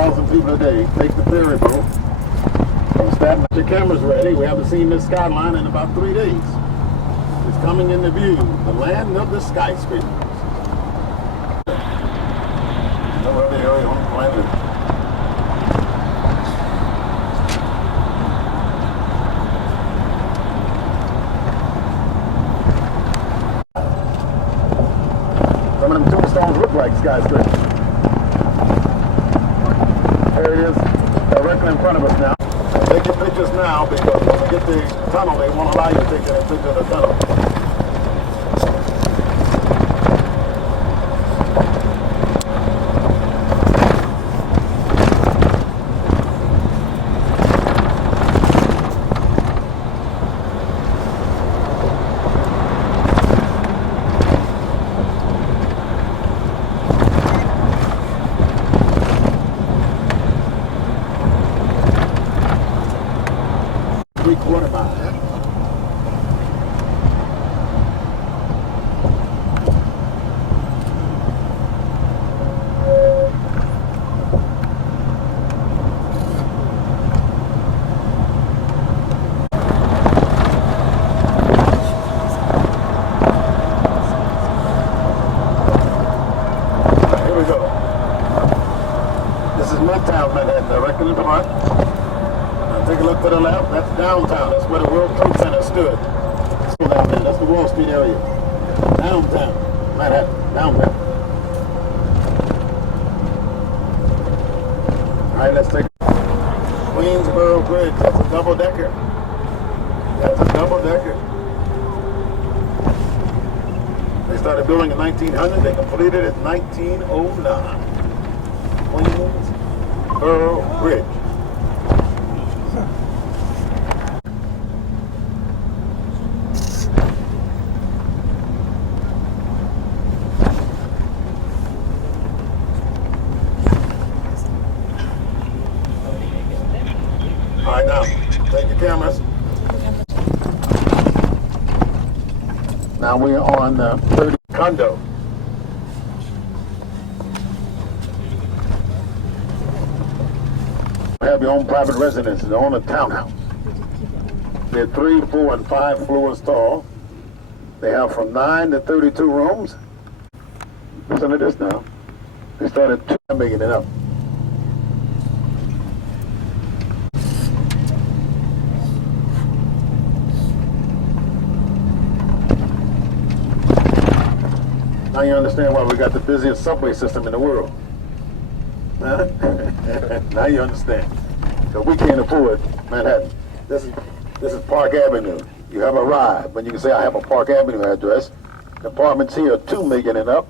2,000 people a day take the ferry boat from Staten. Your camera's ready. We haven't seen this skyline in about 3 days. It's coming into view. The land of the skyscrapers. No other area on the planet. Some of them tombstones look like skyscrapers. There it is, directly in front of us now. Take your pictures now because when we get the tunnel, they won't allow you to take a picture of the tunnel. Three-quarter mile. Here we go. This is Midtown Manhattan, directly in front. Take a look to the left, that's downtown. That's where the World Trade Center stood. So down there, that's the Wall Street area. Downtown, Manhattan, downtown. All right, let's take Queensboro Bridge. That's a double-decker. That's a double-decker. They started building in 1900. They completed it in 1909. Queensboro Bridge. All right, now, take your cameras. Now we're on 30 condo. Have your own private residence, you own a townhouse. They're 3, 4, and 5 floors tall. They have from 9 to 32 rooms. Listen to this now. They started $2 million and up. Now you understand why we got the busiest subway system in the world. Huh? Now you understand. Because we can't afford Manhattan. This is Park Avenue. You have a ride, but you can say I have a Park Avenue address. The apartments here are $2 million and up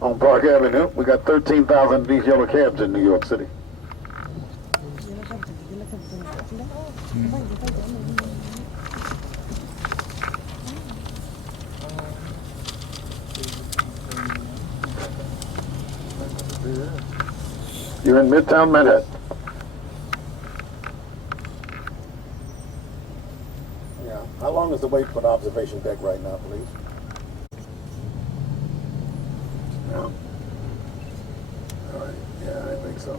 on Park Avenue. We got 13,000 of these yellow cabs in New York City. You're in Midtown Manhattan. Yeah. How long is the wait for the observation deck right now, please? Yeah. All right. Yeah, I think so.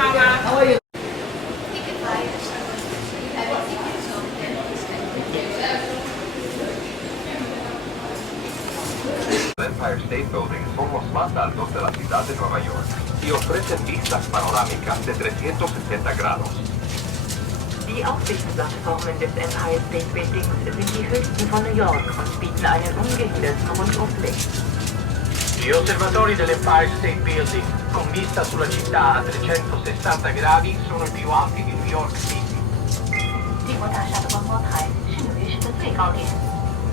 How are you? El Empire State Building son los más altos de la ciudad de Nueva York. y ofrecen vistas panorámicas de 360 grados. Die Aussichtsplattformen des Empire State Buildings sind die höchsten von New York und bieten einen ungehinderten Rundumblick. Gli osservatori dell'Empire State Building, con vista sulla città a 360 gradi, sono i più alti di New York City. 帝国大厦的观光台是纽约市的最高点，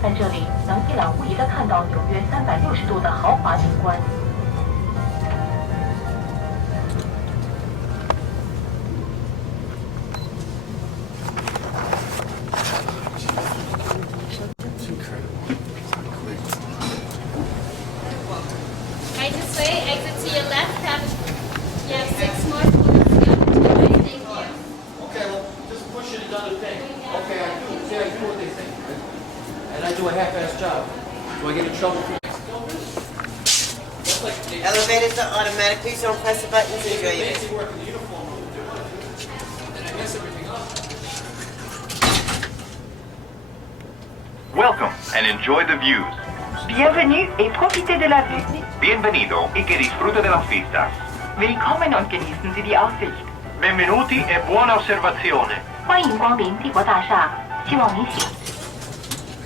在这里能一览无遗地看到纽约360度的豪华景观。This way, exit to your left. You have 6 more floors left. Thank you. Okay, well, just push it another thing. Okay, I do. See, I do what they think. And I do a half-assed job. Do I get in trouble for next That's like they, Elevators are automatic. Please don't press the buttons. Enjoy your they work in the uniform room too. And I mess everything up. Welcome and enjoy the views. Bienvenue et profitez de la vue. Bienvenido y que disfrute de las vistas. Willkommen und genießen Sie die Aussicht. Benvenuti e buona osservazione. 欢迎光临帝国大厦，希望你喜欢。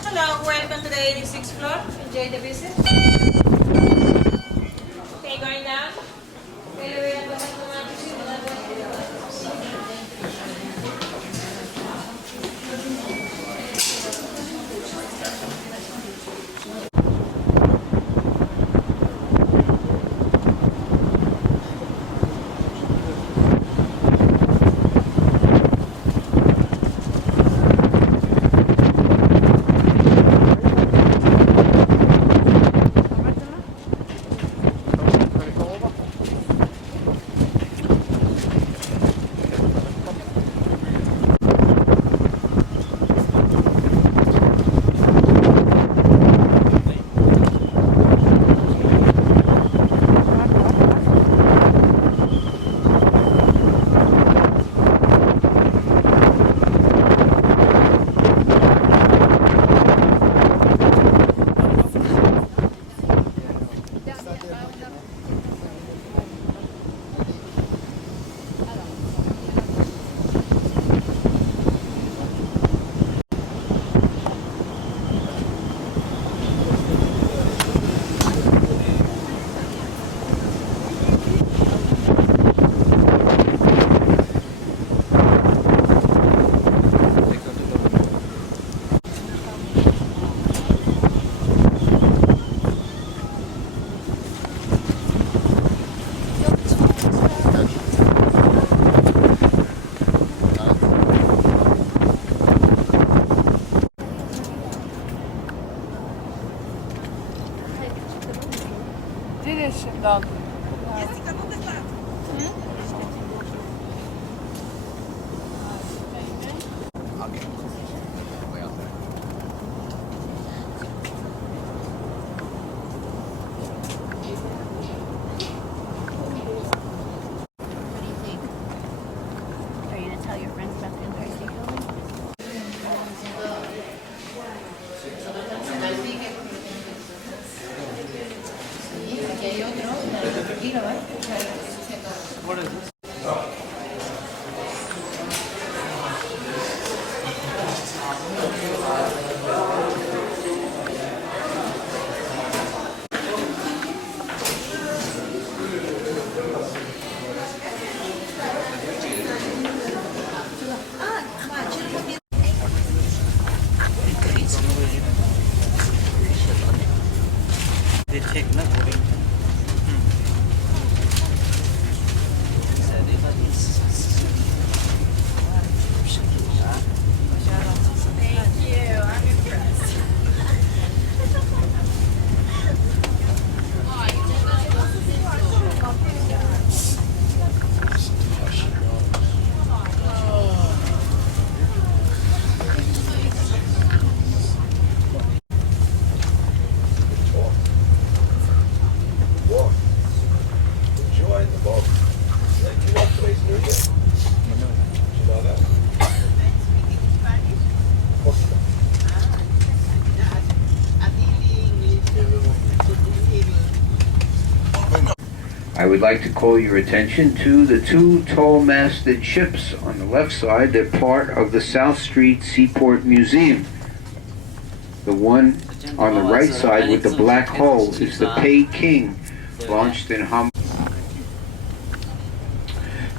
Hello, welcome to the 86th floor. Enjoy the visit. Okay, going down. Dog. What is this? They check, not would like to call your attention to the two tall-masted ships on the left side. They're part of the South Street Seaport Museum. The one on the right side with the black hull is the Peking, launched in Hamburg.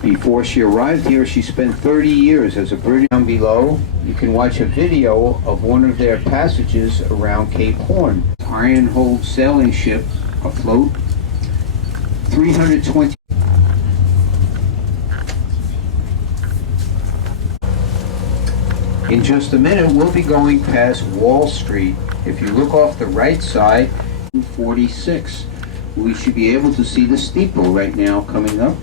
Before she arrived here, she spent 30 years as a British. Down below, you can watch a video of one of their passages around Cape Horn. Iron-hulled sailing ship afloat, 320. In just a minute, we'll be going past Wall Street. If you look off the right side, 46, we should be able to see the steeple right now coming up.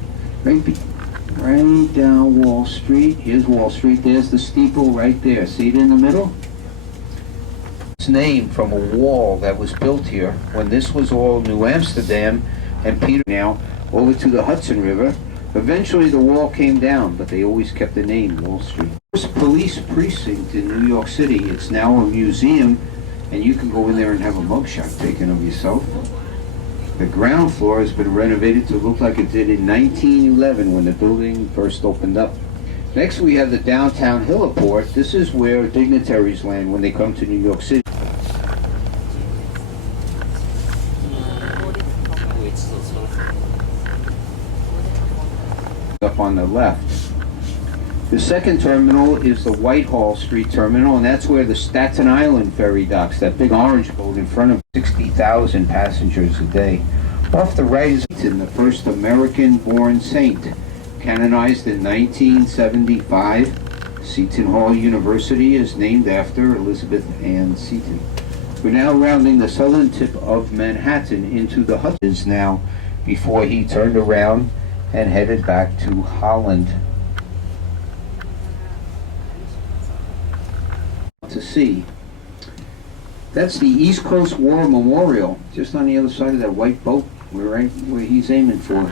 Right down Wall Street. Here's Wall Street. There's the steeple right there. See it in the middle? It's named from a wall that was built here when this was all New Amsterdam and Peter. Now over to the Hudson River. Eventually the wall came down, but they always kept the name Wall Street. First police precinct in New York City. It's now a museum, and you can go in there and have a mugshot taken of yourself. The ground floor has been renovated to look like it did in 1911 when the building first opened up. Next we have the downtown heliport. This is where dignitaries land when they come to New York City. Up on the left. The second terminal is the Whitehall Street Terminal, and that's where the Staten Island ferry docks, that big orange boat in front of 60,000 passengers a day. Off the right is the first American-born saint, canonized in 1975. Seton Hall University is named after Elizabeth Ann Seton. We're now rounding the southern tip of Manhattan into the Hudson's now, before he turned around and headed back to Holland. To see. That's the East Coast War Memorial, just on the other side of that white boat. We're right where he's aiming for.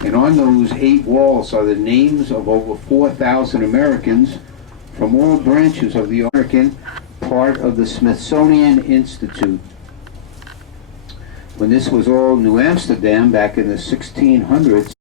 And on those 8 walls are the names of over 4,000 Americans from all branches of the American, part of the Smithsonian Institute. When this was all New Amsterdam back in the 1600s.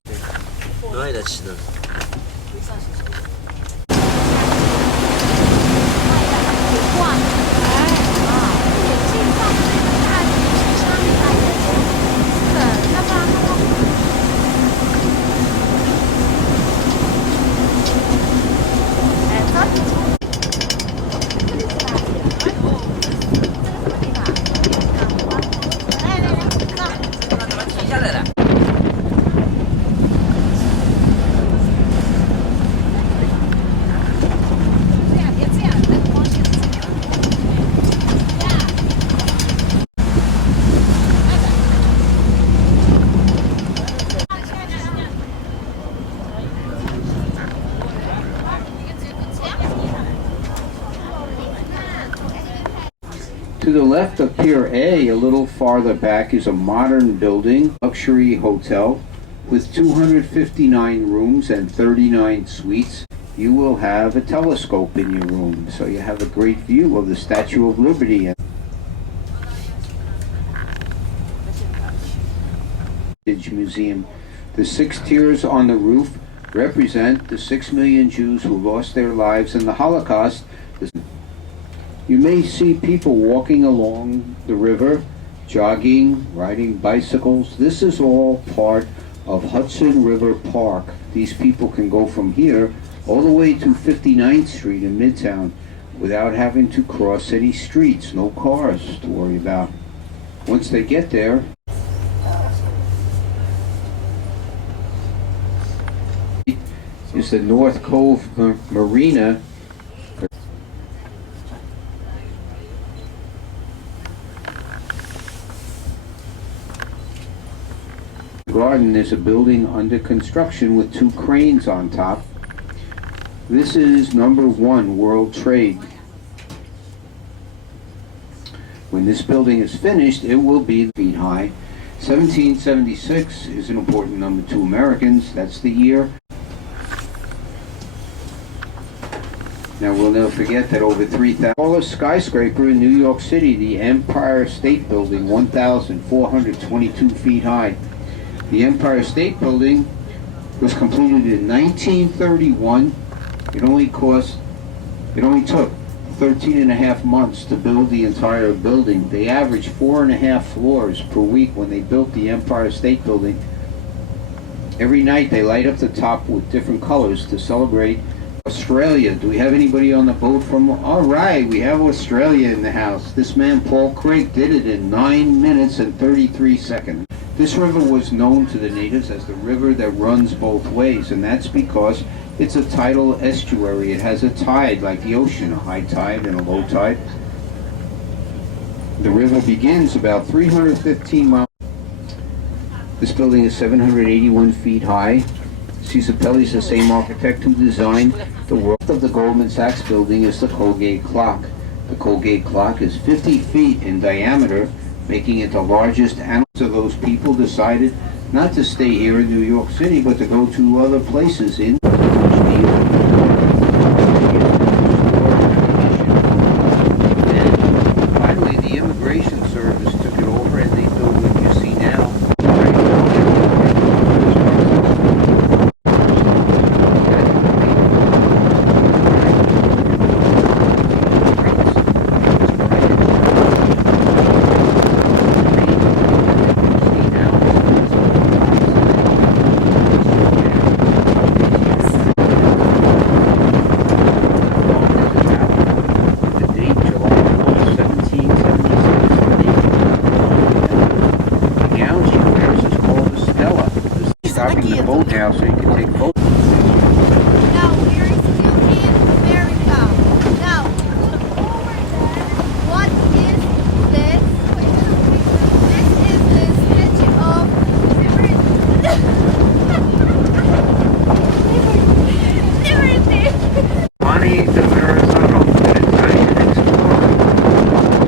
To the left of Pier A, a little farther back, is a modern building, luxury hotel, with 259 rooms and 39 suites. You will have a telescope in your room, so you have a great view of the Statue of Liberty. Museum. The 6 tiers on the roof represent the 6 million Jews who lost their lives in the Holocaust. You may see people walking along the river, jogging, riding bicycles. This is all part of Hudson River Park. These people can go from here all the way to 59th Street in Midtown without having to cross any streets, no cars to worry about. Once they get there, is the North Cove Marina. Garden is a building under construction with 2 cranes on top. This is #1 World Trade. When this building is finished, it will be feet high. 1776 is an important number to Now, we'll never forget that over 3,000 tallest skyscraper in New York City, the Empire State Building, 1,422 feet high. The Empire State Building was completed in 1931. It only took 13 and a half months to build the entire building. They averaged 4.5 floors per week when they built the Empire State Building. Every night they light up the top with different colors to celebrate Australia. Do we have anybody on the boat from? All right, we have Australia in the house. This man, Paul Craig, did it in 9 minutes and 33 seconds. This river was known to the natives as the river that runs both ways, and that's because it's a tidal estuary. It has a tide like the ocean, a high tide and a low tide. The river begins about 315 miles. This building is 781 feet high. Cisapelli is the same architect who designed the world of the Goldman Sachs building is the Colgate clock. The Colgate clock is 50 feet in diameter, making it the largest animal. So those people decided not to stay here in New York City, but to go to other places in and finally the Immigration Service took it over and they built what you see now. Stopping the boat now so you can take photos. Now we're still in America. Now look over there. What is this? This is the statue of Liberty. Bonnie de Verrazano, an Italian explorer,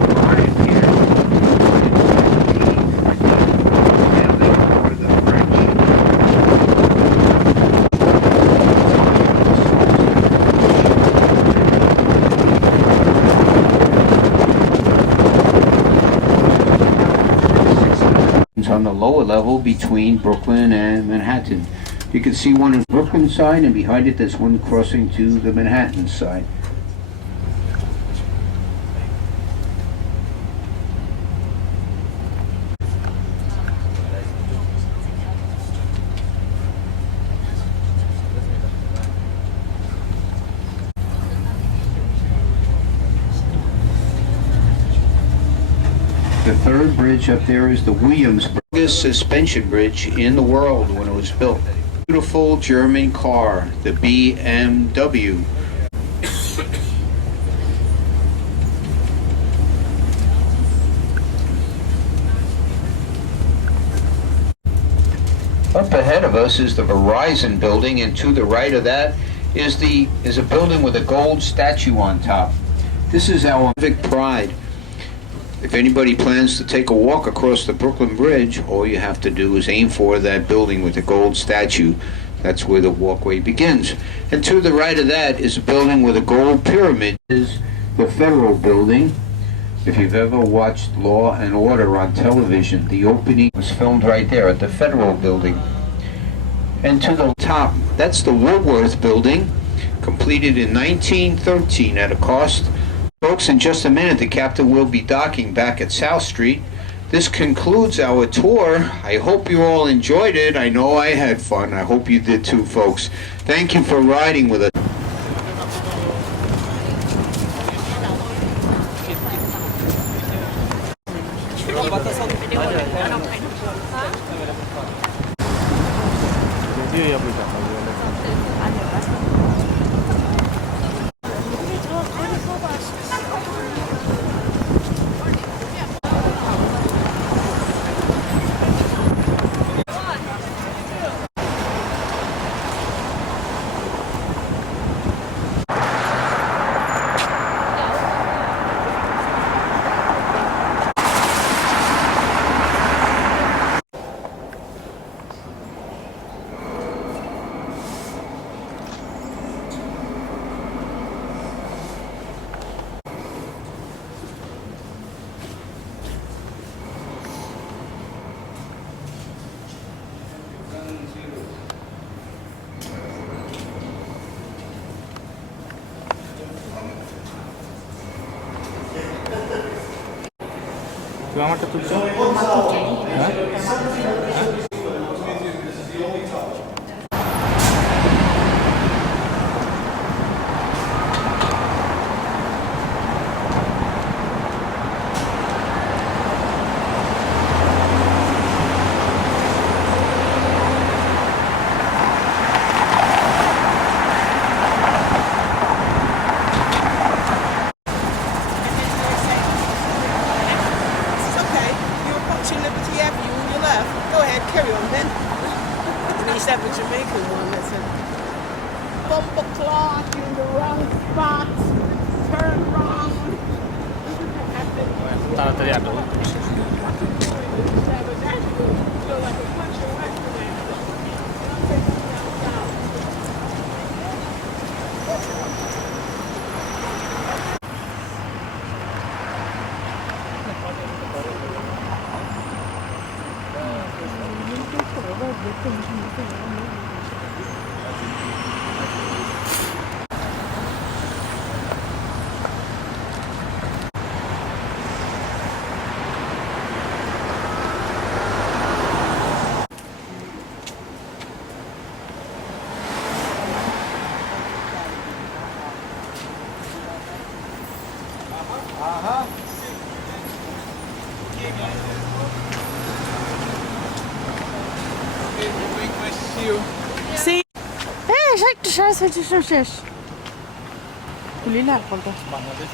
arrived here in 1714, sailing for the French. On the lower level between Brooklyn and Manhattan. You can see one on the Brooklyn side, and behind it there's one crossing to the Manhattan side. The third bridge up there is the Williamsburg suspension bridge in the world when it was built. Beautiful German car, the BMW. Up ahead of us is the Verizon building, and to the right of that is a building with a gold statue on top. This is our civic pride. If anybody plans to take a walk across the Brooklyn Bridge, all you have to do is aim for that building with the gold statue. That's where the walkway begins. And to the right of that is a building with a gold pyramid. This is the Federal Building. If you've ever watched Law and Order on television, the opening was filmed right there at the Federal Building. And to the top, that's the Woolworth Building, completed in 1913 at a cost. Folks, in just a minute, the captain will be docking back at South Street. This concludes our tour. I hope you all enjoyed it. I know I had fun. I hope you did too, folks. Thank you for riding with us. তুমি আমারটা তুলছো? হ্যাঁ? It's okay. You're approaching Liberty Avenue on your left. Go ahead, carry on then. At least have a Jamaican one that said, bumper clock in the wrong spot. Turn wrong. তাড়াতাড়ি আটো। See? Hey, একটা শেষ হয়েছে শেষ খুলি না কলটা Bangladesh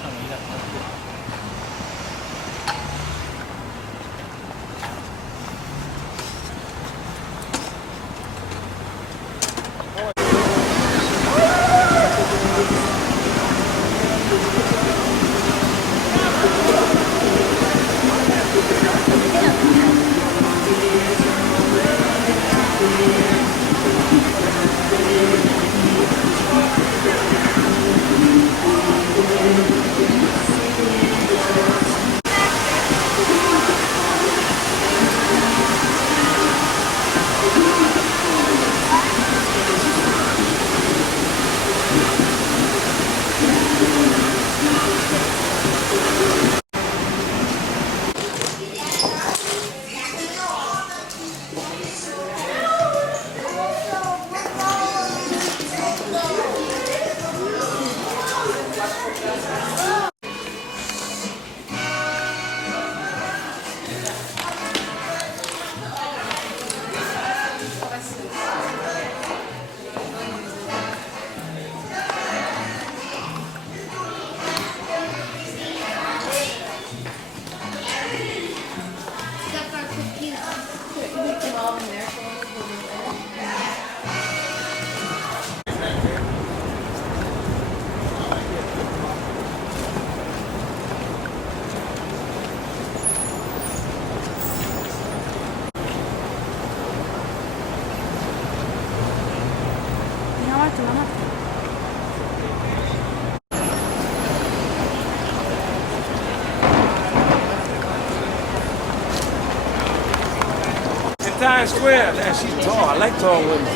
Times Square. Man, she's tall. I like tall women.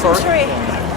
sorry.